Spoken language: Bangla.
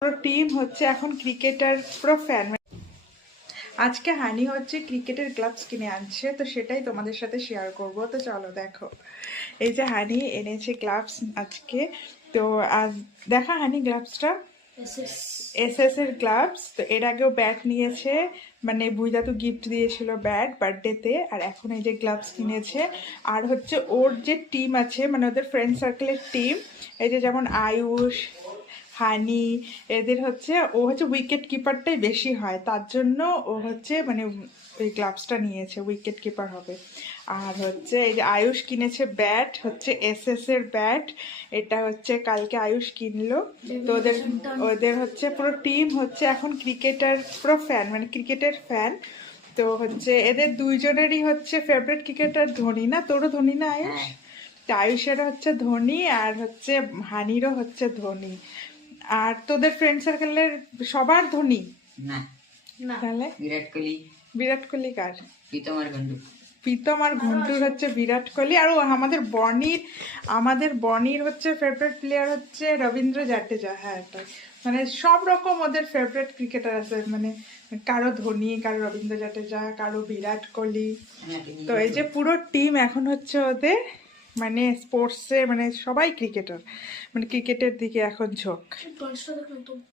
পুরো টিম হচ্ছে এখন ক্রিকেটার পুরো ফ্যান। আজকে হানি হচ্ছে ক্রিকেটের গ্লাভস কিনে আনছে, তো সেটাই তোমাদের সাথে শেয়ার করব। তো চলো দেখো, এই যে হানি এনেছে গ্লাভস আজকে। তো আজ দেখা হানি গ্লাভসটা এসএস এর গ্লাভস। তো এর আগেও ব্যাট নিয়েছে, মানে বুইদা তো গিফট দিয়েছিল ব্যাট বার্থডেতে, আর এখন এই যে গ্লাভস কিনেছে। আর হচ্ছে ওর যে টিম আছে, মানে ওদের ফ্রেন্ড সার্কেলের টিম, এই যে যেমন আয়ুষ, হানি, এদের হচ্ছে ও হচ্ছে উইকেট কিপারটাই বেশি হয়, তার জন্য ও হচ্ছে মানে ওই গ্লাভসটা নিয়েছে, উইকেট কিপার হবে। আর হচ্ছে এই যে আয়ুষ কিনেছে ব্যাট, হচ্ছে এসএস এর ব্যাট। এটা হচ্ছে কালকে আয়ুষ কিনলো। তো ওদের ওদের হচ্ছে পুরো টিম হচ্ছে এখন ক্রিকেটার পুরো ফ্যান, মানে ক্রিকেটের ফ্যান। তো হচ্ছে এদের দুইজনেরই হচ্ছে ফেভারিট ক্রিকেটার ধোনি। না তোরও ধোনি না আয়ুষ? তো আয়ুষেরও হচ্ছে ধোনি, আর হচ্ছে হানিরও হচ্ছে ধোনি। আর তোদের ফ্রেন্ড সার্কেলের সবার ধোনি না? তাহলে বিরাট কোহলি। বিরাট কোহলি কার? প্রীতম আর গন্ডু। প্রীতম আর ঘন্টুর হচ্ছে বিরাট কোহলি। আর ও আমাদের বনির হচ্ছে ফেভারিট প্লেয়ার হচ্ছে রবীন্দ্র জাডেজা। হ্যাঁ, এটা মানে সব রকম ওদের ফেভারিট ক্রিকেটার আছে, মানে কারো ধোনি, কারো রবীন্দ্র জাডেজা, কারো বিরাট কোহলি। তো এই যে পুরো টিম এখন হচ্ছে ওদের মানে স্পোর্টসে, মানে সবাই ক্রিকেটার, মানে ক্রিকেটের দিকে এখন ঝোঁক।